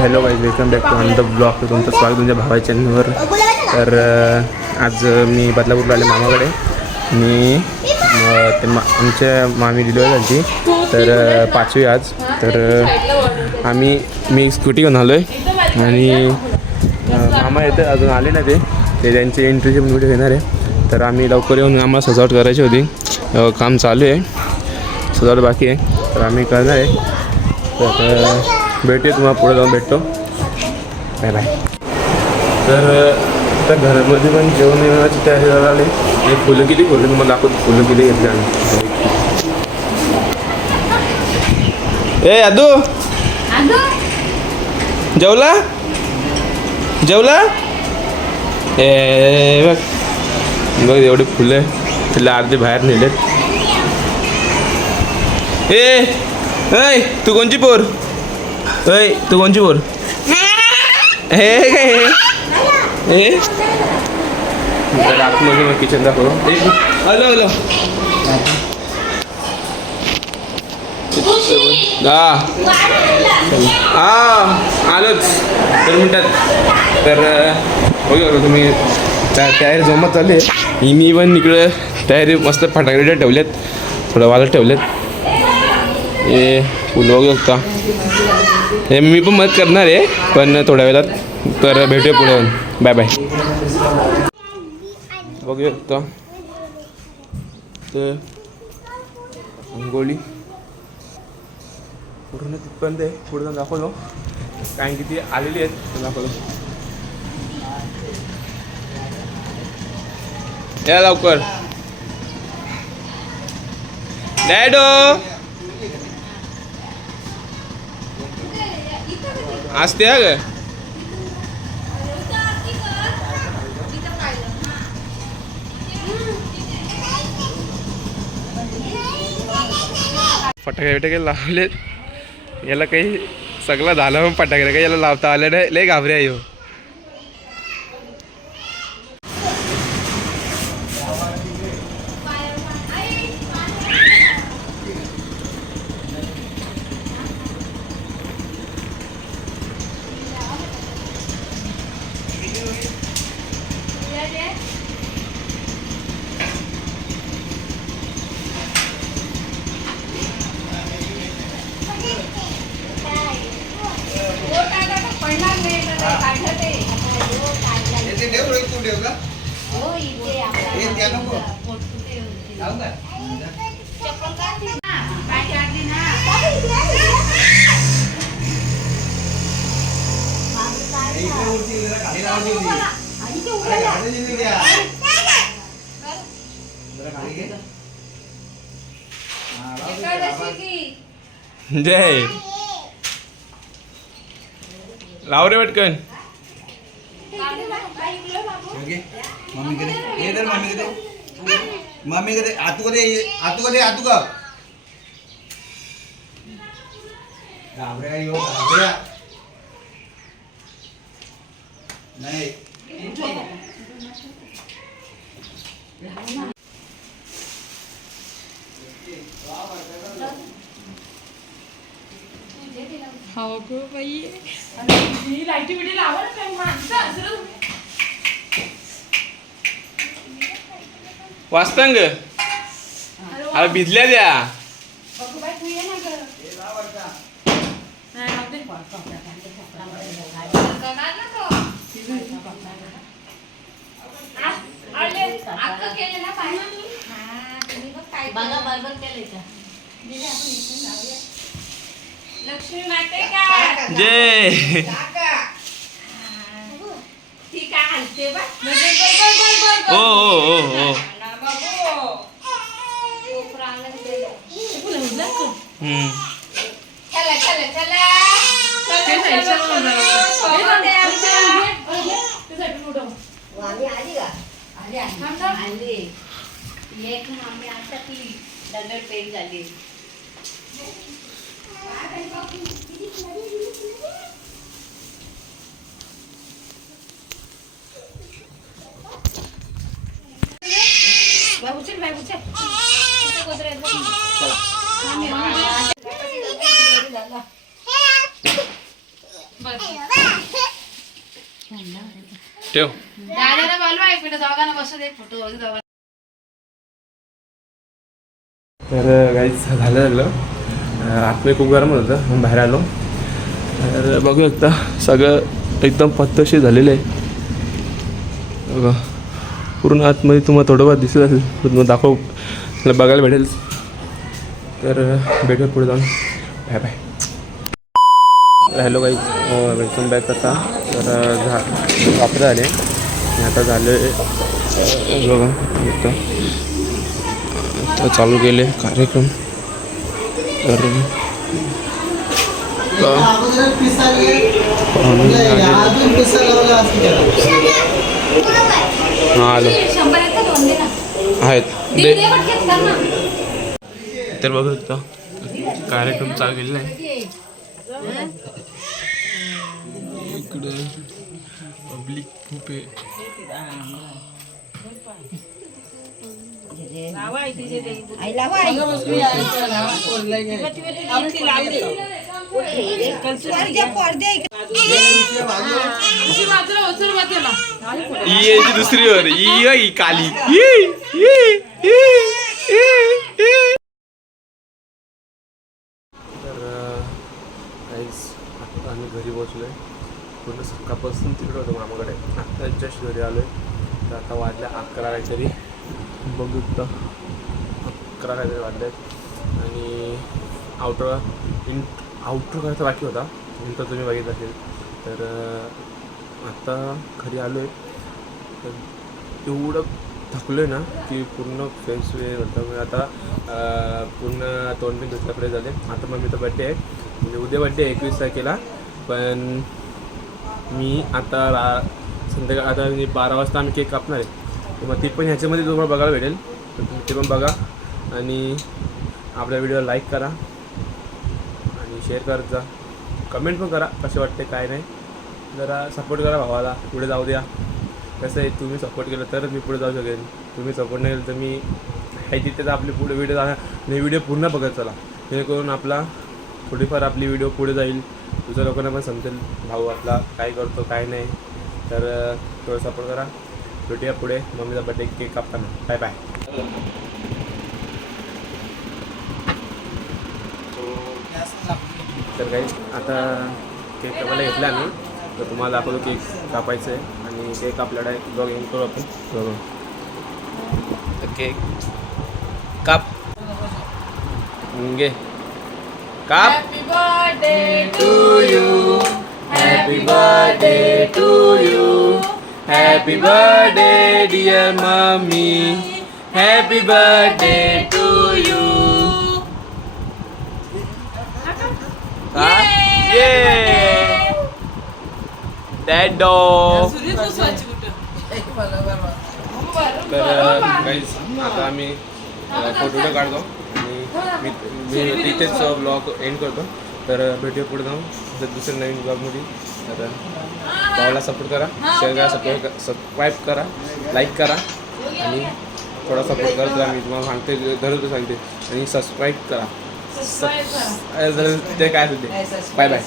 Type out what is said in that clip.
Hello guys welcome back to Anant blog तुमचं स्वागत तुमच्या भावाच्या चॅनलवर तर आज मी बदलापूरला आले मामाकडे. मी ते मा आमच्या मामी डिलिव्हरी झाली. तर पाचवी आज. तर आम्ही मी स्कूटी घेऊन आलो आहे आणि मामा येते अजून आले ना ते. ते त्यांचे इंटरव्ह्यू व्हिडिओ घेणार आहे. तर आम्ही लवकर येऊन आम्हाला सजावट करायची होती. काम चालू आहे. सजावट बाकी आहे. तर आम्ही करणार आहे. तर भेटूया तुम्हाला पुढे जाऊन भेटतो. बाय बाय तर आता घरामध्ये पण जेवण येण्याची तयारी आले हे फुलं किती फुलं तुम्हाला दाखवतो फुलं किती घेतले आम्ही. ए आदू. जेवला? जेवला? ए बघ. बघ एवढे फुलं तिला अर्धे बाहेर नेलेत. ए तू कोणची पोर? ऐ तू कोणची पोर? हे काय तर आतमध्ये मग किचन दाखव. Hello hello. हा आलोच. दोन मिनटात. तर बघू तुम्ही त्या- तयारी जमत चालली. ही मी पण इकडं तयारी मस्त फटाकडे ठेवलेत थोडं वाजत ठेवलेत हे फुलं बघू शकता मी पण मदत करणार आहे पण थोड्या वेळात तर भेटूया पुढे बाय बाय बघू शकता तर अंघोळी पूर्ण तिथपर्यंत आहे. पुढे जाऊन दाखवलो कारण की ती आलेली आहेत दाखवलो या लवकर. डॅडो असते हा ग फटाके बिटाके लावलेत. याला काही सगळं झालं मग फटाके काही याला लावता आलं नाही. लय घाबरे आहे ह्यो. ते देव रोहित तू देव का हे द्या नको लावून द्या. हे इकडे वरती जरा खाली लावायची होती. अरे खाली दिली द्या. जरा खाली घे. हा, लावून दे, लावा. जय लाव रे पटकन. हे घे. आतू कडे आतू कधी? आतू का घाबऱ्या येऊ घाबऱ्या नाही। हो गो बाई. ही लाईटी बिटी लावा ना काही माणसं वाचतांग अरे भिजल्या द्या. बघू. अक्क केले ना लक्ष्मी माते का जय ती काय हलते बा म्हणजे. ओ ओ ओ ओ ना बाबू. कोपराला ते. हम्म. चला चला चला चला चला चला सोबत आहे आमच्या. थांब ना. बाई उचल, बाई उचल. इथे कोपऱ्यात बघ. थांब, थांब. ठेव दादाला बोलवा एक मिनिट दोघांना बसू दे फोटो दोघांना तर काहीच झालं झालं अं, आतमध्ये खूप गरम होतं मग बाहेर आलो. तर बघू शकता सगळं एकदम पत्तशी झालेलं आहे. बघा पूर्ण आतमध्ये तुम्हाला थोडंफार दिसत असेल तुम्हाला दाखव तुला बघायला भेटेल. तर भेटूया पुढे जाऊन. बाय बाय हॅलो काही वेलकम बॅक आता. तर झा वापरत आले. आता झाले बघा इथं. चालू केले कार्यक्रम. आलो. आहेत. तर बघू शकता कार्यक्रम चालू केलेला आहे. इकडे पब्लिक खूप आहे. याची दुसरी वर ही काली तर आता आम्ही घरी पोचलो पूर्ण सकाळपासून तिकडे होतो मामाकडे. आता जस्ट घरी आलोय. तर आता वाजल्या अकरा काहीतरी. बघू तर अकरा काहीतरी वाजले आणि आउटर इन आउटर करायचा बाकी होता. नंतर तुम्ही बघितलं असेल. तर आता घरी आलो आहे तर एवढं थकलो आहे ना की पूर्ण वे होतं म्हणजे आता पूर्ण तोंड बिन धुतल्याकडे झाले. आता मम्मीचा बड्डे आहे. म्हणजे उद्या बड्डे आहे एकवीस तारखेला. पण मी आता रा संध्याकाळ आता म्हणजे बारा वाजता आम्ही केक कापणार आहे. तर मग ती पण ह्याच्यामध्ये तुम्हाला बघायला भेटेल. तर तुम्ही ते पण बघा. आणि आपल्या व्हिडिओला लाईक करा. आणि शेअर करत जा. कमेंट पण करा कसे वाटते काय नाही. जरा सपोर्ट करा भावाला. पुढे जाऊ द्या. कसं आहे तुम्ही सपोर्ट केलं तरच मी पुढे जाऊ शकेन. तुम्ही सपोर्ट नाही केलं तर मी आहे तिथे तर आपले पुढे व्हिडिओ जाणार. व्हिडिओ पूर्ण बघत चला. जेणेकरून आपला थोडीफार आपली व्हिडिओ पुढे जाईल. दुसऱ्या लोकांना पण समजेल भाऊ आपला काय करतो काय नाही. तर थोडं सपोर्ट करा भेटूया पुढे. मम्मीचा बड्डे केक कापताना. बाय बाय तर काही आता केक कापायला घेतला आम्ही. तर तुम्हाला दाखवतो केक कापायचं आहे. आणि केक आपल्याला ब्लॉग एंड करू आपण. बघू तर केक काप. घे काप. Happy birthday to you happy birthday to you happy birthday dear mummy happy birthday to you ये डॅडो तर काहीच आता आम्ही फोटो काढतो. आणि मी मी तिथेच ब्लॉग एंड करतो. तर भेटूया पुढे जाऊन. जर दुसऱ्या नवीन ब्लॉगमध्ये तर भावाला सपोर्ट करा शेअर करा सपोर्ट सबस्क्राईब करा लाईक करा. आणि थोडा सपोर्ट करत राहा. मी तुम्हाला सांगते दररोज सांगते आणि सबस्क्राईब करा. ते काय असेल ते. Bye bye